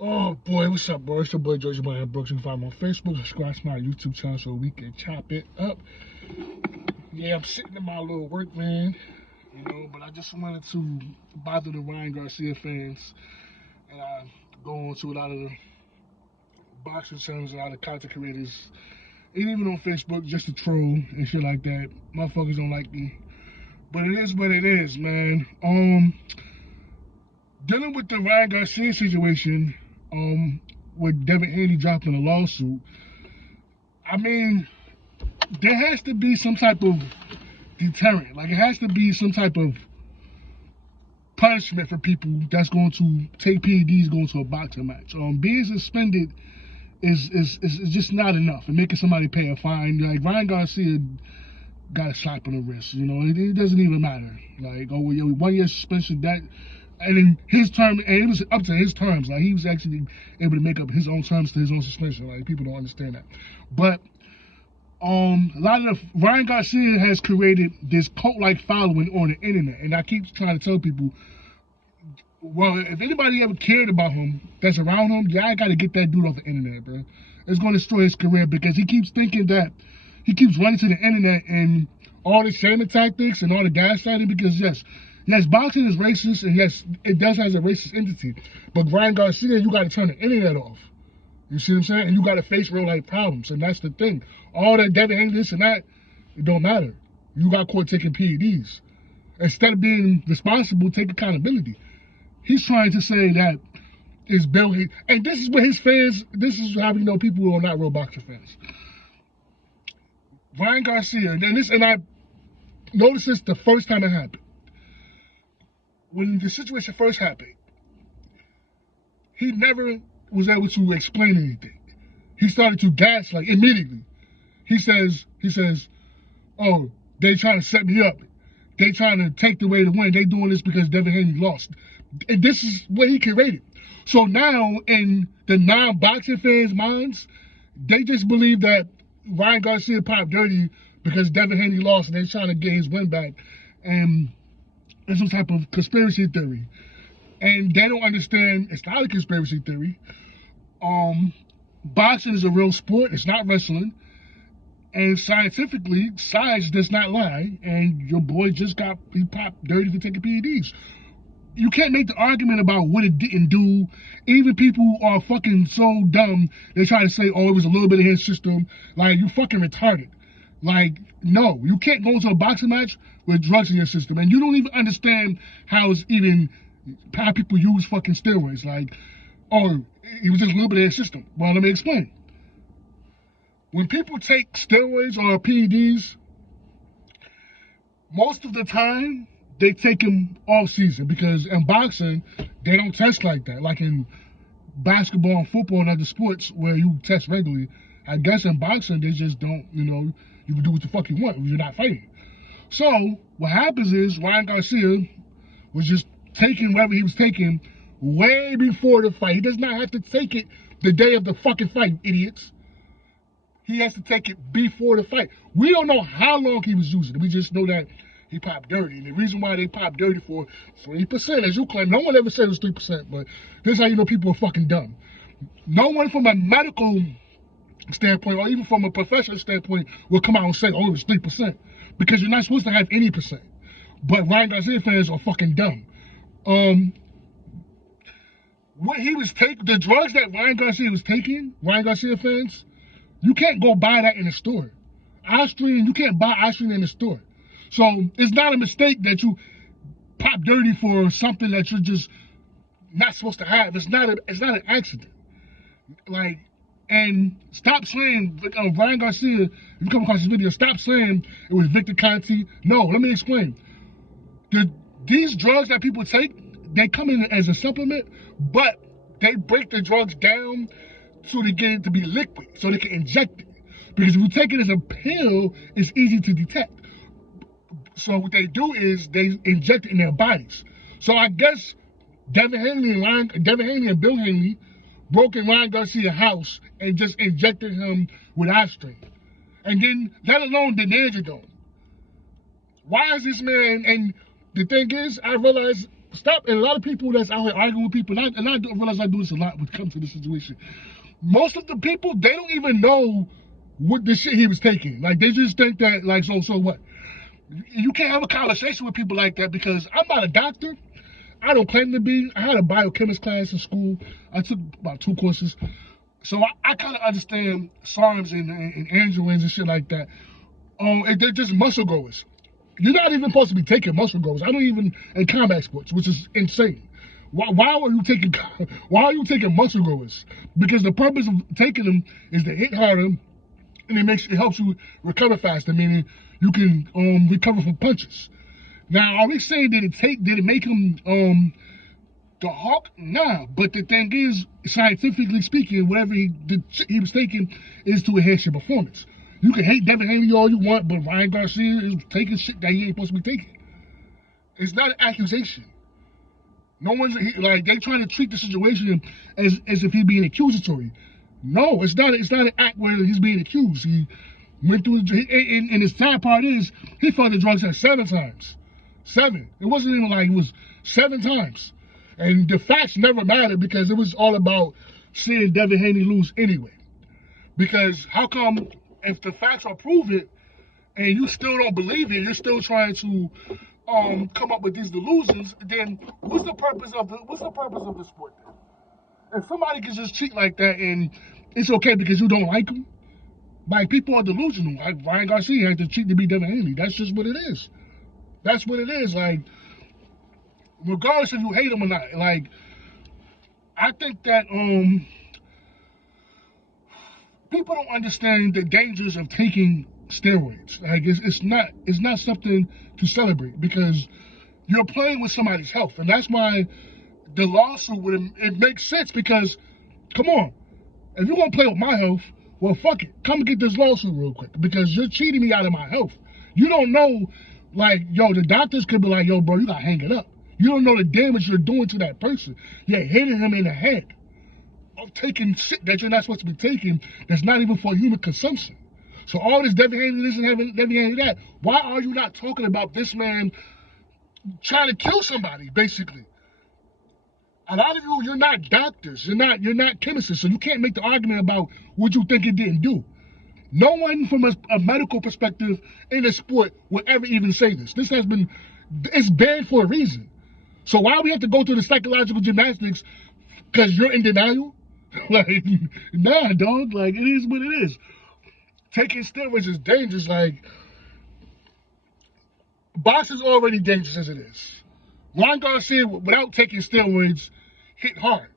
Oh boy, what's up, bro? It's your boy George Brooks. You can find me on Facebook, subscribe to my YouTube channel so we can chop it up. Yeah, I'm sitting in my little work van, but I just wanted to bother the Ryan Garcia fans. And I go on to a lot of the boxing channels, a lot of content creators, and even on Facebook just to troll and shit like that. Motherfuckers don't like me. But it is what it is, man. Dealing with the Ryan Garcia situation, with Devin Haney dropping a lawsuit, I mean, there has to be some type of deterrent. Like, it has to be some type of punishment for people that's going to take PEDs going to a boxing match. Being suspended is just not enough. And making somebody pay a fine. Like, Ryan Garcia got a slap on the wrist. It doesn't even matter. Like, 1 year suspension, that. And in his term, and it was up to his terms. Like, he was actually able to make up his own terms to his own suspension. Like, people don't understand that. But a lot of Ryan Garcia has created this cult-like following on the internet, and I keep trying to tell people, well, if anybody ever cared about him, that's around him, y'all got to get that dude off the internet, bro. It's going to destroy his career because he keeps thinking that he keeps running to the internet and all the shaming tactics and all the gaslighting because yes, boxing is racist, and yes, it does have a racist entity. But Ryan Garcia, you got to turn the internet off. You see what I'm saying? And you got to face real life problems, and that's the thing. All that Devin Haney, this and that, it don't matter. You got caught taking PEDs. Instead of being responsible, take accountability. He's trying to say that it's Bill Haney. And this is what his fans, this is how we know people who are not real boxer fans. Ryan Garcia, and I noticed this the first time it happened. When the situation first happened, he never was able to explain anything. He started to gaslight immediately. He says, oh, they trying to set me up. They trying to take the way to win. They doing this because Devin Haney lost. And this is what he created. So now in the non-boxing fans' minds, they just believe that Ryan Garcia popped dirty because Devin Haney lost and they're trying to get his win back. And it's some type of conspiracy theory. And they don't understand it's not a conspiracy theory. Boxing is a real sport. It's not wrestling. And scientifically, science does not lie. And your boy just he popped dirty for taking PEDs. You can't make the argument about what it didn't do. Even people who are fucking so dumb, they try to say, oh, it was a little bit of his system. Like, you fucking retarded. Like, no, you can't go into a boxing match with drugs in your system. And you don't even understand how people use fucking steroids. Like, oh, it was just a little bit of his system. Well, let me explain. When people take steroids or PEDs, most of the time, they take them off season because in boxing, they don't test like that. Like in basketball and football and other sports where you test regularly, I guess in boxing, they just don't, you can do what the fuck you want if you're not fighting. So what happens is Ryan Garcia was just taking whatever he was taking way before the fight. He does not have to take it the day of the fucking fight, idiots. He has to take it before the fight. We don't know how long he was using it. We just know that he popped dirty. And the reason why they popped dirty for 3%, as you claim, no one ever said it was 3%, but this is how you know people are fucking dumb. No one from a medical standpoint or even from a professional standpoint will come out and say, oh, it was 3%. Because you're not supposed to have any percent. But Ryan Garcia fans are fucking dumb. What he was taking, the drugs that Ryan Garcia was taking, Ryan Garcia fans, you can't go buy that in the store. You can't buy Oxygen in the store. So it's not a mistake that you pop dirty for something that you're just not supposed to have. It's not an accident. Like, and stop saying, Ryan Garcia, if you come across this video, stop saying it was Victor Conti. No, let me explain. These drugs that people take, they come in as a supplement, but they break the drugs down so they get it to be liquid, so they can inject it. Because if you take it as a pill, it's easy to detect. So what they do is they inject it in their bodies. So I guess Devin Haney and Bill Haney broke in Ryan Garcia's house and just injected him with Oxygen. And then, let alone the dome. Why is this man, and the thing is, I realize stop. And a lot of people that's out here arguing with people, and I realize I do this a lot when it comes to this situation. Most of the people, they don't even know what the shit he was taking. Like, they just think that, like, so what? You can't have a conversation with people like that because I'm not a doctor. I don't claim to be. I had a biochemist class in school. I took about 2 courses. So I kind of understand SARMs and angelins and shit like that. They're just muscle growers. You're not even supposed to be taking muscle growers. I don't even in combat sports, which is insane. Why are you taking muscle growers? Because the purpose of taking them is to hit harder, and it helps you recover faster. Meaning you can recover from punches. Now, are we saying did it make him the Hawk? Nah. But the thing is, scientifically speaking, whatever he was taking is to enhance your performance. You can hate Devin Haney all you want, but Ryan Garcia is taking shit that he ain't supposed to be taking. It's not an accusation. No one's like they trying to treat the situation as if he's being accusatory. No, it's not an act where he's being accused. He went through, and his sad part is he fought the drugs 7 times. 7. It wasn't even like it was 7 times. And the facts never mattered because it was all about seeing Devin Haney lose anyway. Because how come if the facts are proven and you still don't believe it, you're still trying to come up with these delusions, then what's the purpose of the sport then? If somebody can just cheat like that and it's okay because you don't like them, like people are delusional. Like Ryan Garcia had to cheat to beat Devin Haney. That's just what it is. That's what it is. Like, regardless if you hate him or not, like, I think that people don't understand the dangers of taking steroids. Like, it's not something to celebrate because you're playing with somebody's health, and that's why the lawsuit it makes sense because, come on, if you're gonna play with my health, well, fuck it, come get this lawsuit real quick because you're cheating me out of my health. You don't know. Like, yo, the doctors could be like, yo, bro, you gotta hang it up. You don't know the damage you're doing to that person. You're hitting him in the head of taking shit that you're not supposed to be taking that's not even for human consumption. So all this Devin Haney this and Devin Haney that, why are you not talking about this man trying to kill somebody, basically? A lot of you, you're not doctors. You're not chemists, so you can't make the argument about what you think it didn't do. No one from a medical perspective in the sport would ever even say this. It's banned for a reason. So why we have to go through the psychological gymnastics because you're in denial? Like, nah, dog. Like, it is what it is. Taking steroids is dangerous. Like, boxing's already dangerous as it is. Ryan Garcia, without taking steroids, hit hard.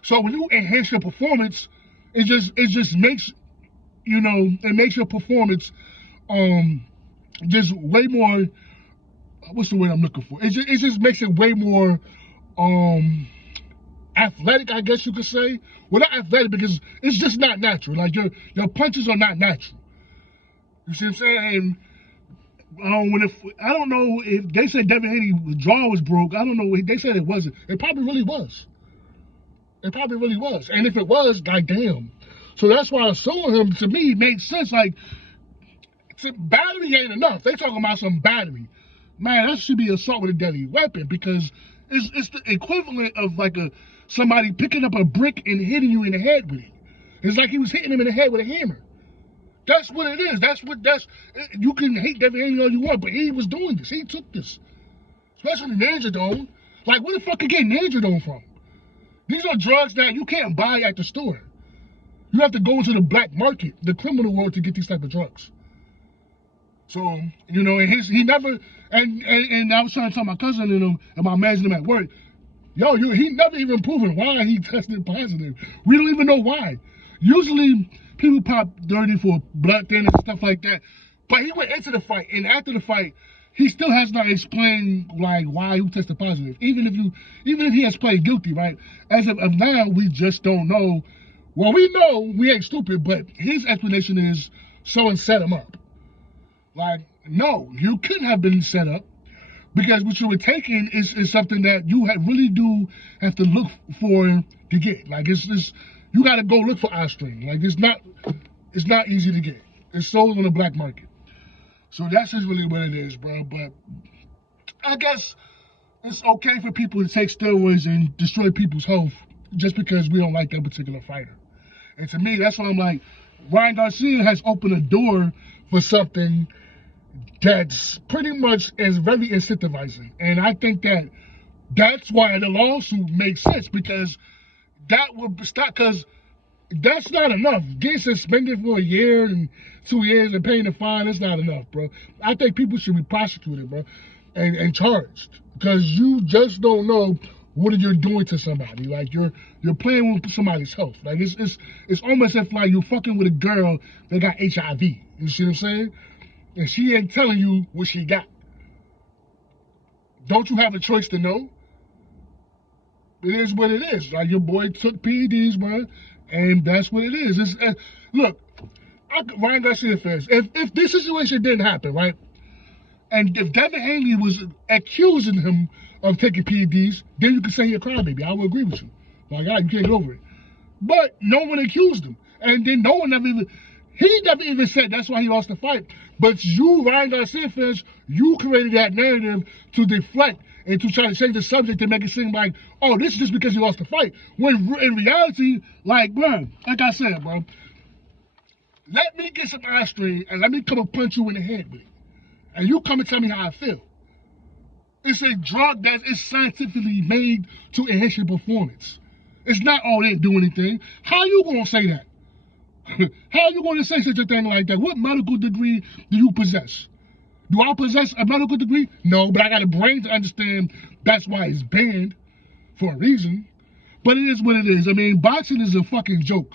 So when you enhance your performance, it just makes, it makes your performance just way more, what's the word I'm looking for? It just makes it way more athletic, I guess you could say. Well, not athletic because it's just not natural. Like your punches are not natural. You see what I'm saying? And I don't know if they said Devin Haney's jaw was broke. I don't know. They said it wasn't. It probably really was. It probably really was. And if it was, goddamn. So that's why suing him, to me, made sense. Like, battery ain't enough. They talking about some battery. Man, that should be assault with a deadly weapon because it's the equivalent of like somebody picking up a brick and hitting you in the head with it. It's like he was hitting him in the head with a hammer. That's what it is. You can hate Devin Haney all you want, but he was doing this. He took this. Especially Ninja Dome. Like, where the fuck you get Ninja Dome from? These are drugs that you can't buy at the store. You have to go into the black market, the criminal world, to get these type of drugs. So, and he never, and I was trying to tell my cousin and my man him at work, yo, he never even proven why he tested positive. We don't even know why. Usually, people pop dirty for blood thinners and stuff like that. But he went into the fight, and after the fight, he still has not explained like why he tested positive. Even if he has played guilty, right? As of now, we just don't know. Well, we know we ain't stupid, but his explanation is someone set him up. Like, no, you couldn't have been set up because what you were taking is something that you really do have to look for to get. Like, you got to go look for Ostrin. Like, it's not easy to get. It's sold on the black market. So that's just really what it is, bro. But I guess it's okay for people to take steroids and destroy people's health just because we don't like that particular fighter. And to me, that's why I'm like, Ryan Garcia has opened a door for something that's pretty much is very incentivizing. And I think that that's why the lawsuit makes sense, because that would stop, because that's not enough. Getting suspended for a year and 2 years and paying a fine, it's not enough, bro. I think people should be prosecuted, bro, and charged, because you just don't know what you're doing to somebody. Like you're playing with somebody's health. Like it's almost as if like you're fucking with a girl that got HIV. You see what I'm saying? And she ain't telling you what she got. Don't you have a choice to know? It is what it is. Like your boy took PEDs, bro, and that's what it is. Look, Ryan Garcia fans, if this situation didn't happen, right, and if Devin Haney was accusing him of taking PEDs, then you could say he a crybaby. I would agree with you. Like, you can't get over it. But no one accused him, and then no one he never even said that's why he lost the fight. But you, Ryan Garcia fans, you created that narrative to deflect and to try to change the subject to make it seem like, oh, this is just because he lost the fight. When in reality, like, bro, like I said, bro, let me get some eye strain and let me come and punch you in the head with it. And you come and tell me how I feel. It's a drug that is scientifically made to enhance your performance. It's not, oh, they didn't do anything. How you gonna say that? How are you going to say such a thing like that? What medical degree do you possess? Do I possess a medical degree? No, but I got a brain to understand that's why it's banned for a reason. But it is what it is. I mean, boxing is a fucking joke.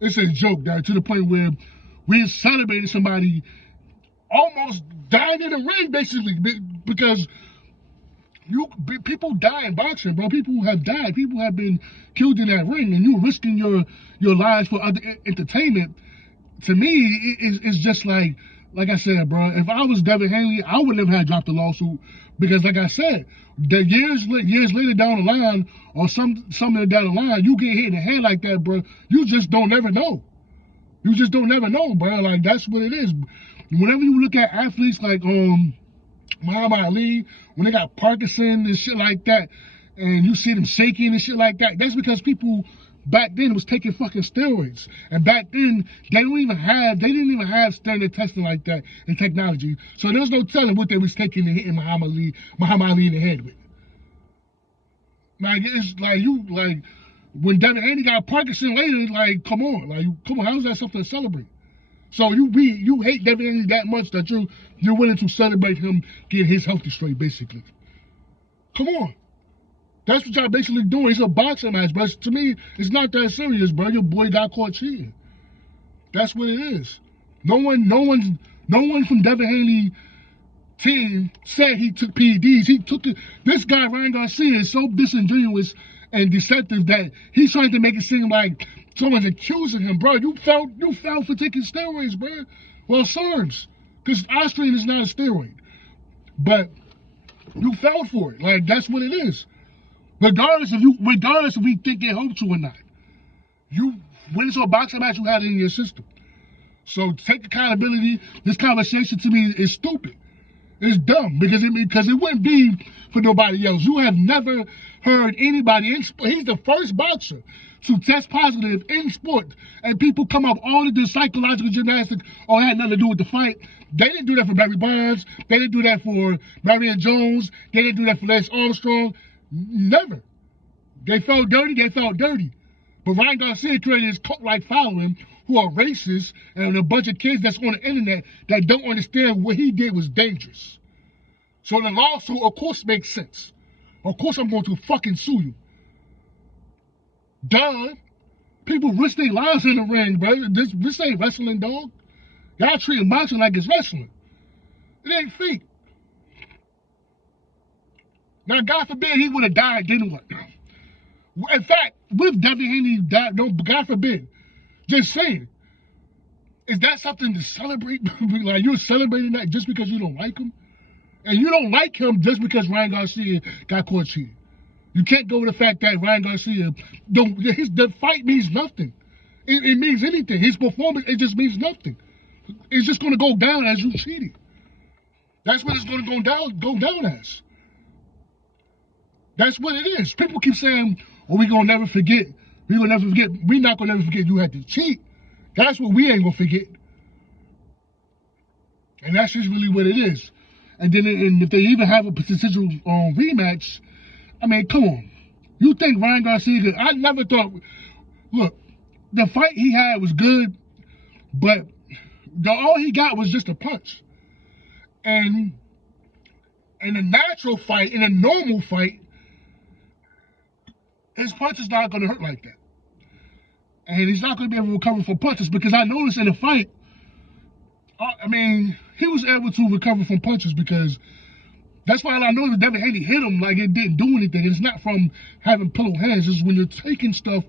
It's a joke, that to the point where we're celebrating somebody almost dying in the ring, basically, because people die in boxing, bro. People have died. People have been killed in that ring, and you risking your lives for other entertainment. To me, it's just like I said, bro. If I was Devin Haney, I would never have dropped the lawsuit, because, like I said, the years later down the line, or something down the line, you get hit in the head like that, bro. You just don't never know. You just don't never know, bro. Like, that's what it is. Whenever you look at athletes like Muhammad Ali, when they got Parkinson and shit like that, and you see them shaking and shit like that, that's because people back then was taking fucking steroids. And back then, they didn't even have standard testing like that in technology. So there's no telling what they was taking and hitting Muhammad Ali in the head with. Like, it's like when Devin Haney got Parkinson later, like, come on, how is that something to celebrate? So you hate Devin Haney that much that you're willing to celebrate him getting his health destroyed, basically. Come on. That's what y'all basically doing. It's a boxing match, but to me, it's not that serious, bro. Your boy got caught cheating. That's what it is. No one from Devin Haney team said he took PEDs. He took it. This guy, Ryan Garcia, is so disingenuous and deceptive that he's trying to make it seem like someone's accusing him, bro. You fell for taking steroids, bro. Well, SARMs, because aspirin is not a steroid, but you fell for it. Like, that's what it is. Regardless if we think it helped you or not, you went into a boxing match, you had it in your system. So take accountability. This conversation to me is stupid. It's dumb, because it wouldn't be for nobody else. You have never heard anybody in sport. He's the first boxer to test positive in sport, and people come up all to do psychological gymnastics. Oh, it had nothing to do with the fight. They didn't do that for Barry Bonds. They didn't do that for Marion Jones. They didn't do that for Lance Armstrong. Never. They felt dirty. But Ryan Garcia created his cult-like following, who are racist, and a bunch of kids that's on the internet that don't understand what he did was dangerous. So the lawsuit, of course, makes sense. Of course I'm going to fucking sue you. Duh. People risk their lives in the ring, bro. This ain't wrestling, dog. Y'all treating boxing like it's wrestling. It ain't fake. Now, God forbid he would have died, then what? In fact, what if Devin Haney died? No, God forbid. Just saying. Is that something to celebrate? Like, you're celebrating that just because you don't like him? And you don't like him just because Ryan Garcia got caught cheating. You can't go with the fact that Ryan Garcia, the fight means nothing. It means anything. His performance, it just means nothing. It's just going to go down as you cheated. That's what it's going to go down as. That's what it is. People keep saying, "Oh, we gonna never forget. We gonna never forget. We not gonna never forget you had to cheat." That's what we ain't gonna forget. And that's just really what it is. And then, and if they even have a potential rematch, I mean, come on. You think Ryan Garcia could? I never thought. Look, the fight he had was good, but all he got was just a punch. And in a natural fight, in a normal fight, his punch is not going to hurt like that. And he's not going to be able to recover from punches, because I noticed in the fight, I mean, he was able to recover from punches, because that's why I know that Devin Haney hit him like it didn't do anything. It's not from having pillow hands. It's when you're taking stuff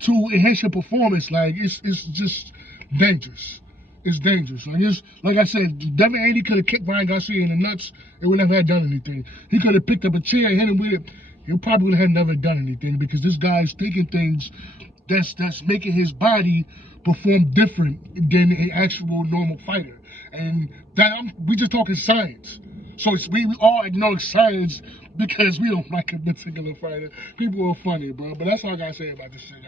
to enhance your performance. Like, it's just dangerous. It's dangerous. Like I said, Devin Haney could have kicked Ryan Garcia in the nuts. It would never have done anything. He could have picked up a chair and hit him with it. He probably would have never done anything, because this guy's taking things that's making his body perform different than an actual normal fighter. And we just talking science. So we all ignore science because we don't like a particular fighter. People are funny, bro. But that's all I gotta say about this shit.